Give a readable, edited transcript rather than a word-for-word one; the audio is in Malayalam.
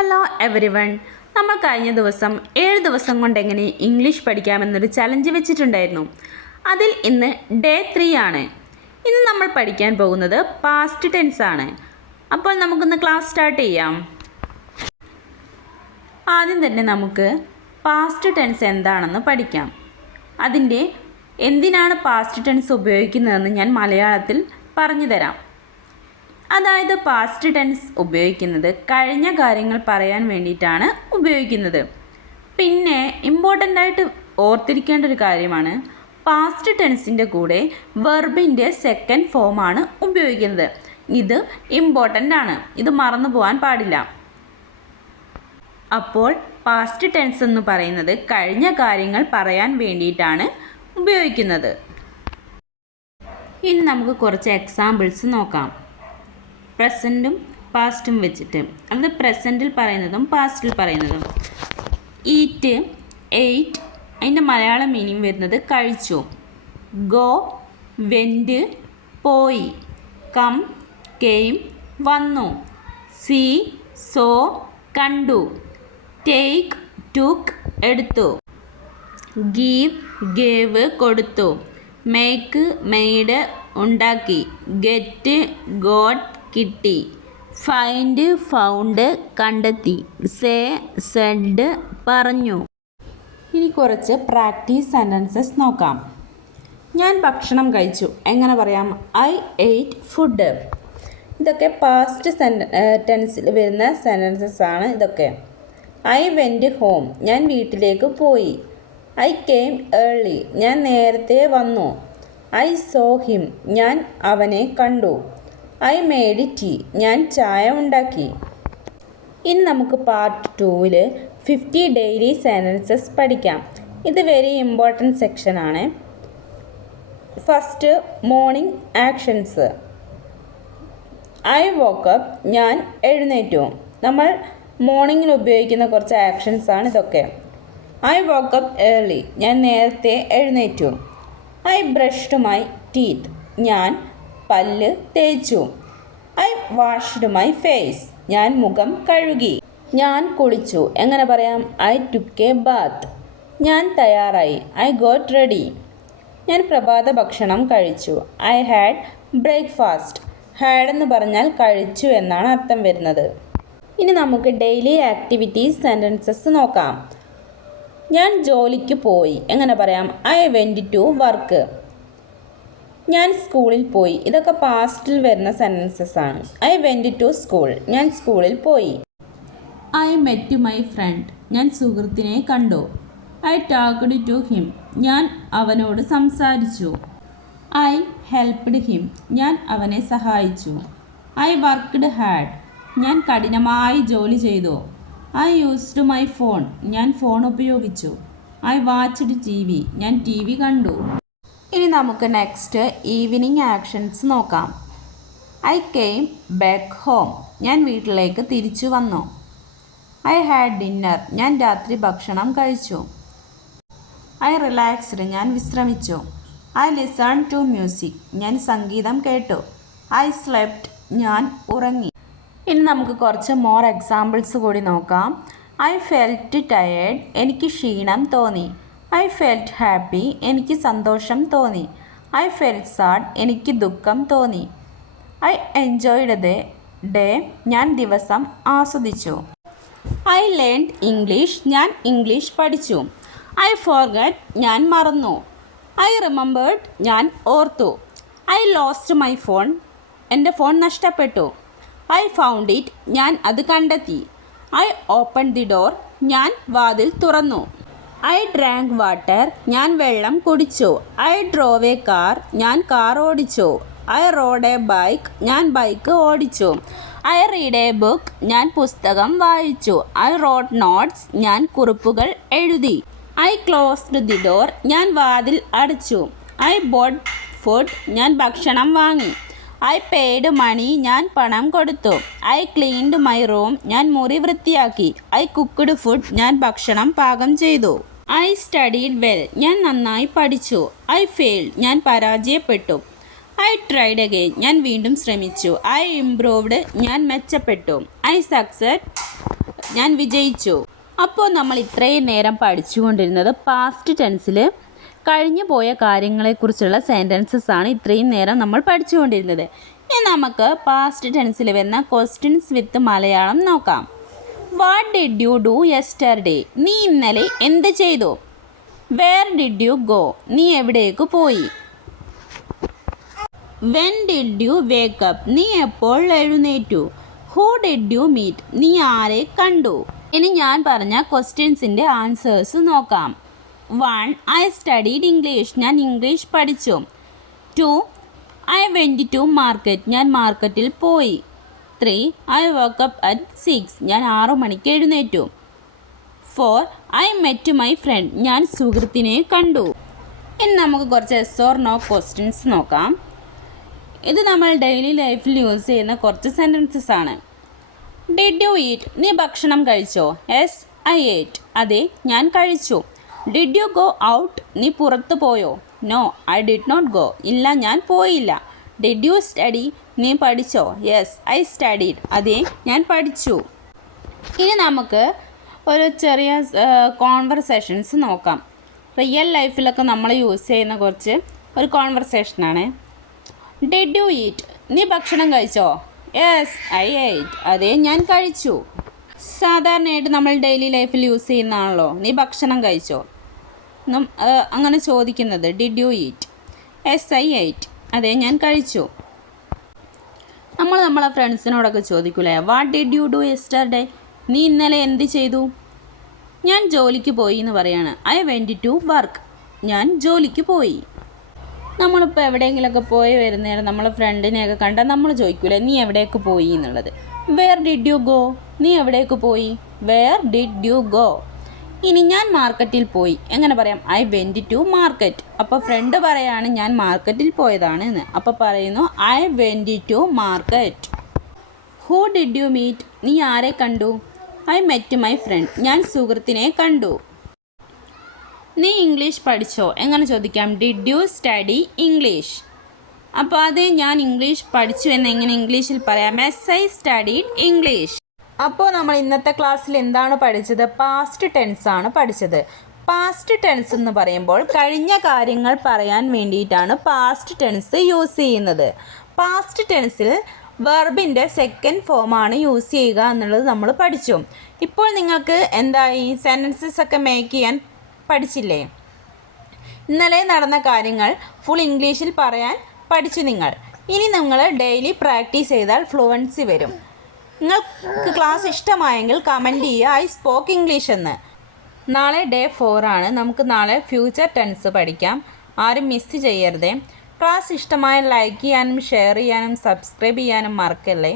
Hello everyone. നമ്മൾ കഴിഞ്ഞ ദിവസം 7 ദിവസം കൊണ്ട് എങ്ങനെ ഇംഗ്ലീഷ് പഠിക്കാമെന്നൊരു ചലഞ്ച് വെച്ചിട്ടുണ്ടായിരുന്നു. അതിൽ ഇന്ന് ഡേ 3 ആണ്. ഇന്ന് നമ്മൾ പഠിക്കാൻ പോകുന്നത് പാസ്റ്റ് ടെൻസ് ആണ്. അപ്പോൾ നമുക്കിന്ന് ക്ലാസ് സ്റ്റാർട്ട് ചെയ്യാം. ആദ്യം തന്നെ നമുക്ക് പാസ്റ്റ് ടെൻസ് എന്താണെന്ന് പഠിക്കാം. അതിൻ്റെ എന്തിനാണ് പാസ്റ്റ് ടെൻസ് ഉപയോഗിക്കുന്നതെന്ന് ഞാൻ മലയാളത്തിൽ പറഞ്ഞു തരാം. അതായത് പാസ്റ്റ് ടെൻസ് ഉപയോഗിക്കുന്നത് കഴിഞ്ഞ കാര്യങ്ങൾ പറയാൻ വേണ്ടിയിട്ടാണ് ഉപയോഗിക്കുന്നത്. പിന്നെ ഇമ്പോർട്ടൻ്റ് ആയിട്ട് ഓർത്തിരിക്കേണ്ട ഒരു കാര്യമാണ്, പാസ്റ്റ് ടെൻസിൻ്റെ കൂടെ വെർബിൻ്റെ സെക്കൻഡ് ഫോമാണ് ഉപയോഗിക്കുന്നത്. ഇത് ഇമ്പോർട്ടൻ്റ് ആണ്, ഇത് മറന്നു പോകാൻ പാടില്ല. അപ്പോൾ പാസ്റ്റ് ടെൻസ് എന്ന് പറയുന്നത് കഴിഞ്ഞ കാര്യങ്ങൾ പറയാൻ വേണ്ടിയിട്ടാണ് ഉപയോഗിക്കുന്നത്. ഇനി നമുക്ക് കുറച്ച് എക്സാമ്പിൾസ് നോക്കാം. പ്രസൻറ്റും പാസ്റ്റും വെച്ചിട്ട്, അത് പ്രസൻറ്റിൽ പറയുന്നതും പാസ്റ്റിൽ പറയുന്നതും. ഈറ്റ്, എയ്റ്റ്, അതിൻ്റെ മലയാളം മീനിങ് വരുന്നത് കഴിച്ചു. ഗോ, വെൻറ്റ്, പോയി. കം, കെയിം, വന്നു. സീ, സോ, കണ്ടു. ടേക്ക്, ടുക്ക്, എടുത്തു. ഗീവ്, ഗേവ്, കൊടുത്തു. മേക്ക്, മെയ്ഡ്, ഉണ്ടാക്കി. ഗെറ്റ്, ഗോട്ട്, കിട്ടി. ഫൈൻഡ്, ഫൗണ്ട്, കണ്ടെത്തി. സേ, സെഡ്, പറഞ്ഞു. ഇനി കുറച്ച് പ്രാക്ടീസ് സെൻറ്റൻസസ് നോക്കാം. ഞാൻ ഭക്ഷണം കഴിച്ചു എങ്ങനെ പറയാം? I ate food. ഇതൊക്കെ പാസ്റ്റ് ടെൻസിൽ വരുന്ന സെൻറ്റൻസസ് ആണ് ഇതൊക്കെ. ഐ വെൻറ്റ് ഹോം, ഞാൻ വീട്ടിലേക്ക് പോയി. ഐ കെയിം ഏർലി, ഞാൻ നേരത്തെ വന്നു. ഐ സോ ഹിം, ഞാൻ അവനെ കണ്ടു. ഐ മെയ്ഡ് ടീ, ഞാൻ ചായ ഉണ്ടാക്കി. ഇനി നമുക്ക് പാർട്ട് 2-ൽ 50 ഡെയിലി സെൻറ്റൻസസ് പഠിക്കാം. ഇത് വെരി ഇമ്പോർട്ടൻറ്റ് സെക്ഷനാണ്. First, morning actions. I woke up, ഞാൻ എഴുന്നേറ്റു. നമ്മൾ മോർണിംഗിൽ ഉപയോഗിക്കുന്ന കുറച്ച് ആക്ഷൻസ് ആണ് ഇതൊക്കെ. ഐ വോക്കപ്പ് ഏർലി, ഞാൻ നേരത്തെ എഴുന്നേറ്റു. ഐ ബ്രഷ്ഡ് മൈ ടീത്ത്, ഞാൻ പല്ല് തേച്ചു. ഐ വാഷ്ഡ് മൈ ഫേസ്, ഞാൻ മുഖം കഴുകി. ഞാൻ കുളിച്ചു എങ്ങനെ പറയാം? I took a bath. ഞാൻ തയ്യാറായി. I got ready. ഞാൻ പ്രഭാത ഭക്ഷണം കഴിച്ചു. I had breakfast. ഹാഡ് എന്ന് പറഞ്ഞാൽ കഴിച്ചു എന്നാണ് അർത്ഥം വരുന്നത്. ഇനി നമുക്ക് ഡെയിലി ആക്ടിവിറ്റീസ് സെൻറ്റൻസസ് നോക്കാം. ഞാൻ ജോലിക്ക് പോയി എങ്ങനെ പറയാം? I went to work. ഞാൻ സ്കൂളിൽ പോയി. ഇതൊക്കെ പാസ്റ്റിൽ വരുന്ന സെൻറ്റൻസസ് ആണ്. ഐ വെൻറ്റ് ടു സ്കൂൾ, ഞാൻ സ്കൂളിൽ പോയി. ഐ മെറ്റ് മൈ ഫ്രണ്ട്, ഞാൻ സുഹൃത്തിനെ കണ്ടു. ഐ ടോക്ക്ഡ് ടു ഹിം, ഞാൻ അവനോട് സംസാരിച്ചു. ഐ ഹെൽപ്ഡ് ഹിം, ഞാൻ അവനെ സഹായിച്ചു. ഐ വർക്ക്ഡ് ഹാർഡ്, ഞാൻ കഠിനമായി ജോലി ചെയ്തു. ഐ യൂസ്ഡ് മൈ ഫോൺ, ഞാൻ ഫോൺ ഉപയോഗിച്ചു. ഐ വാച്ച്ഡ് TV, ഞാൻ TV കണ്ടു. ഇനി നമുക്ക് നെക്സ്റ്റ് ഈവനിങ് ആക്ഷൻസ് നോക്കാം. ഐ കെയിം ബാക്ക് ഹോം, ഞാൻ വീട്ടിലേക്ക് തിരിച്ചു വന്നു. ഐ ഹാഡ് ഡിന്നർ, ഞാൻ രാത്രി ഭക്ഷണം കഴിച്ചു. ഐ റിലാക്സ്ഡ്, ഞാൻ വിശ്രമിച്ചു. ഐ ലിസൺ ടു മ്യൂസിക്, ഞാൻ സംഗീതം കേട്ടു. ഐ സ്ലെപ്റ്റ്, ഞാൻ ഉറങ്ങി. ഇനി നമുക്ക് കുറച്ച് മോർ എക്സാമ്പിൾസ് കൂടി നോക്കാം. ഐ ഫെൽറ്റ് ടയേർഡ്, എനിക്ക് ക്ഷീണം തോന്നി. ഐ ഫെൽറ്റ് ഹാപ്പി, എനിക്ക് സന്തോഷം തോന്നി. ഐ ഫെൽറ്റ് സാഡ്, എനിക്ക് ദുഃഖം തോന്നി. ഐ എൻജോയ്ഡ് ദ ഡേ, ഞാൻ ദിവസം ആസ്വദിച്ചു. ഐ ലേൺഡ് ഇംഗ്ലീഷ്, ഞാൻ ഇംഗ്ലീഷ് പഠിച്ചു. ഐ ഫോർഗറ്റ്, ഞാൻ മറന്നു. ഐ റിമെമ്പേർഡ്, ഞാൻ ഓർത്തു. ഐ ലോസ്റ്റ് മൈ ഫോൺ, എൻ്റെ ഫോൺ നഷ്ടപ്പെട്ടു. ഐ ഫൗണ്ട് ഇറ്റ്, ഞാൻ അത് കണ്ടെത്തി. ഐ ഓപ്പൺ ദി ഡോർ, ഞാൻ വാതിൽ തുറന്നു. ഐ ഡ്രാങ്ക് വാട്ടർ, ഞാൻ വെള്ളം കുടിച്ചു. ഐ ഡ്രോവ് എ കാർ, ഞാൻ കാർ ഓടിച്ചു. ഐ റോഡ് എ ബൈക്ക്, ഞാൻ ബൈക്ക് ഓടിച്ചു. ഐ റീഡ് എ ബുക്ക്, ഞാൻ പുസ്തകം വായിച്ചു. ഐ റോട്ട് നോട്ട്സ്, ഞാൻ കുറിപ്പുകൾ എഴുതി. ഐ ക്ലോസ്ഡ് ദി ഡോർ, ഞാൻ വാതിൽ അടച്ചു. ഐ ബോട്ട് ഫുഡ്, ഞാൻ ഭക്ഷണം വാങ്ങി. ഐ പെയ്ഡ് മണി, ഞാൻ പണം കൊടുത്തു. ഐ ക്ലീൻഡ് മൈ റൂം, ഞാൻ മുറി വൃത്തിയാക്കി. ഐ കുക്ക്ഡ് ഫുഡ്, ഞാൻ ഭക്ഷണം പാകം ചെയ്തു. ഐ സ്റ്റഡീഡ് വെൽ, ഞാൻ നന്നായി പഠിച്ചു. ഐ ഫെയിൽഡ്, ഞാൻ പരാജയപ്പെട്ടു. ഐ ട്രൈഡ് അഗെയിൻ, ഞാൻ വീണ്ടും ശ്രമിച്ചു. ഐ ഇംപ്രൂവ്ഡ്, ഞാൻ മെച്ചപ്പെട്ടു. ഐ സക്സഡ്, ഞാൻ വിജയിച്ചു. അപ്പോൾ നമ്മൾ ഇത്രയും നേരം പഠിച്ചുകൊണ്ടിരുന്നത് പാസ്റ്റ് ടെൻസിൽ കഴിഞ്ഞു പോയ കാര്യങ്ങളെക്കുറിച്ചുള്ള സെൻറ്റൻസസ് ആണ് ഇത്രയും നേരം നമ്മൾ പഠിച്ചുകൊണ്ടിരുന്നത്. ഇനി നമുക്ക് പാസ്റ്റ് ടെൻസിൽ വരുന്ന ക്വസ്റ്റ്യൻസ് വിത്ത് മലയാളം നോക്കാം. What did you do yesterday? നീ ഇന്നലെ എന്ത് ചെയ്തു? Where did you go? നീ എവിടേക്ക് പോയി? When did you wake up? നീ എപ്പോൾ എഴുന്നേറ്റു? Who did you meet? നീ ആരെ കണ്ടു? ഇനി ഞാൻ പറഞ്ഞ ക്വസ്റ്റ്യൻസിൻ്റെ ആൻസേഴ്സ് നോക്കാം. 1. I studied English. ഞാൻ ഇംഗ്ലീഷ് പഠിച്ചു. 2. I went to market. ഞാൻ മാർക്കറ്റിൽ പോയി. 3. I woke up at 6. ഞാൻ 6 മണിക്ക് എഴുന്നേറ്റു. 4. I met my friend. ഞാൻ സുഹൃത്തിനെ കണ്ടു. ഇനി നമുക്ക് കുറച്ച് yes or no ക്വസ്റ്റ്യൻസ് നോക്കാം. ഇത് നമ്മൾ ഡെയിലി ലൈഫിൽ യൂസ് ചെയ്യുന്ന കുറച്ച് സെൻറ്റൻസസ് ആണ്. Did you eat? നീ ഭക്ഷണം കഴിച്ചോ? Yes I ate. അതെ, ഞാൻ കഴിച്ചു. Did you go out? നീ പുറത്ത് പോയോ? No I did not go. ഇല്ല, ഞാൻ പോയില്ല. Did you study? നീ പഠിച്ചോ? Yes I studied. അതെ, ഞാൻ പഠിച്ചു. ഇനി നമുക്ക് ഒരു ചെറിയ കോൺവെർസേഷൻസ് നോക്കാം. റിയൽ ലൈഫിലൊക്കെ നമ്മൾ യൂസ് ചെയ്യുന്ന കുറച്ച് ഒരു കോൺവെർസേഷനാണ്. Did you eat? നീ ഭക്ഷണം കഴിച്ചോ? Yes I ate. അതെ, ഞാൻ കഴിച്ചു. സാധാരണയായിട്ട് നമ്മൾ ഡെയിലി ലൈഫിൽ യൂസ് ചെയ്യുന്നതാണല്ലോ നീ ഭക്ഷണം കഴിച്ചോ അങ്ങനെ ചോദിക്കുന്നത്. Did you eat? Yes I ate. അതെ, ഞാൻ കഴിച്ചു. നമ്മൾ നമ്മളെ ഫ്രണ്ട്സിനോടൊക്കെ ചോദിക്കൂലേ, what did you do yesterday? നീ ഇന്നലെ എന്ത് ചെയ്തു? ഞാൻ ജോലിക്ക് പോയി എന്ന് പറയാണ്. I went to work. ഞാൻ ജോലിക്ക് പോയി. നമ്മളിപ്പോൾ എവിടെയെങ്കിലുമൊക്കെ പോയി വരുന്നേരം നമ്മളെ ഫ്രണ്ടിനെയൊക്കെ കണ്ടാൽ നമ്മൾ ചോദിക്കൂലേ, നീ എവിടേക്ക് പോയി എന്നുള്ളത്. Where did you go? നീ എവിടേക്ക് പോയി? Where did you go? ഇനി ഞാൻ മാർക്കറ്റിൽ പോയി എങ്ങനെ പറയാം? I went to market. അപ്പോൾ ഫ്രണ്ട് പറയാണ് ഞാൻ മാർക്കറ്റിൽ പോയതാണ് എന്ന്. അപ്പോൾ പറയുന്നു I went to market. Who did you meet? നീ ആരെ കണ്ടു? I met my friend. ഞാൻ സുഹൃത്തിനെ കണ്ടു. നീ ഇംഗ്ലീഷ് പഠിച്ചോ എങ്ങനെ ചോദിക്കാം? Did you study English? അപ്പോൾ അത് ഞാൻ ഇംഗ്ലീഷ് പഠിച്ചു എന്ന് എങ്ങനെ ഇംഗ്ലീഷിൽ പറയാം? Yes I studied English. അപ്പോൾ നമ്മൾ ഇന്നത്തെ ക്ലാസ്സിൽ എന്താണ് പഠിച്ചത്? പാസ്റ്റ് ടെൻസ് ആണ് പഠിച്ചത്. പാസ്റ്റ് ടെൻസ് എന്ന് പറയുമ്പോൾ കഴിഞ്ഞ കാര്യങ്ങൾ പറയാൻ വേണ്ടിയിട്ടാണ് പാസ്റ്റ് ടെൻസ് യൂസ് ചെയ്യുന്നത്. പാസ്റ്റ് ടെൻസിൽ വെർബിൻ്റെ സെക്കൻഡ് ഫോമാണ് യൂസ് ചെയ്യുക എന്നുള്ളത് നമ്മൾ പഠിച്ചു. ഇപ്പോൾ നിങ്ങൾക്ക് എന്തായി? സെൻറ്റൻസസ് ഒക്കെ മേക്ക് ചെയ്യാൻ പഠിച്ചില്ലേ? ഇന്നലെ നടന്ന കാര്യങ്ങൾ ഫുൾ ഇംഗ്ലീഷിൽ പറയാൻ പഠിച്ചു നിങ്ങൾ. ഇനി നിങ്ങൾ ഡെയിലി പ്രാക്ടീസ് ചെയ്താൽ ഫ്ലുവൻസി വരും. നിങ്ങൾക്ക് ക്ലാസ് ഇഷ്ടമായെങ്കിൽ കമൻറ്റ് ചെയ്യുക ഐ സ്പോക്ക് ഇംഗ്ലീഷ് എന്ന്. നാളെ ഡേ 4 ആണ്. നമുക്ക് നാളെ ഫ്യൂച്ചർ ടെൻസ് പഠിക്കാം. ആരും മിസ് ചെയ്യരുതേ. ക്ലാസ് ഇഷ്ടമായ ലൈക്ക് ചെയ്യാനും ഷെയർ ചെയ്യാനും സബ്സ്ക്രൈബ് ചെയ്യാനും മറക്കല്ലേ.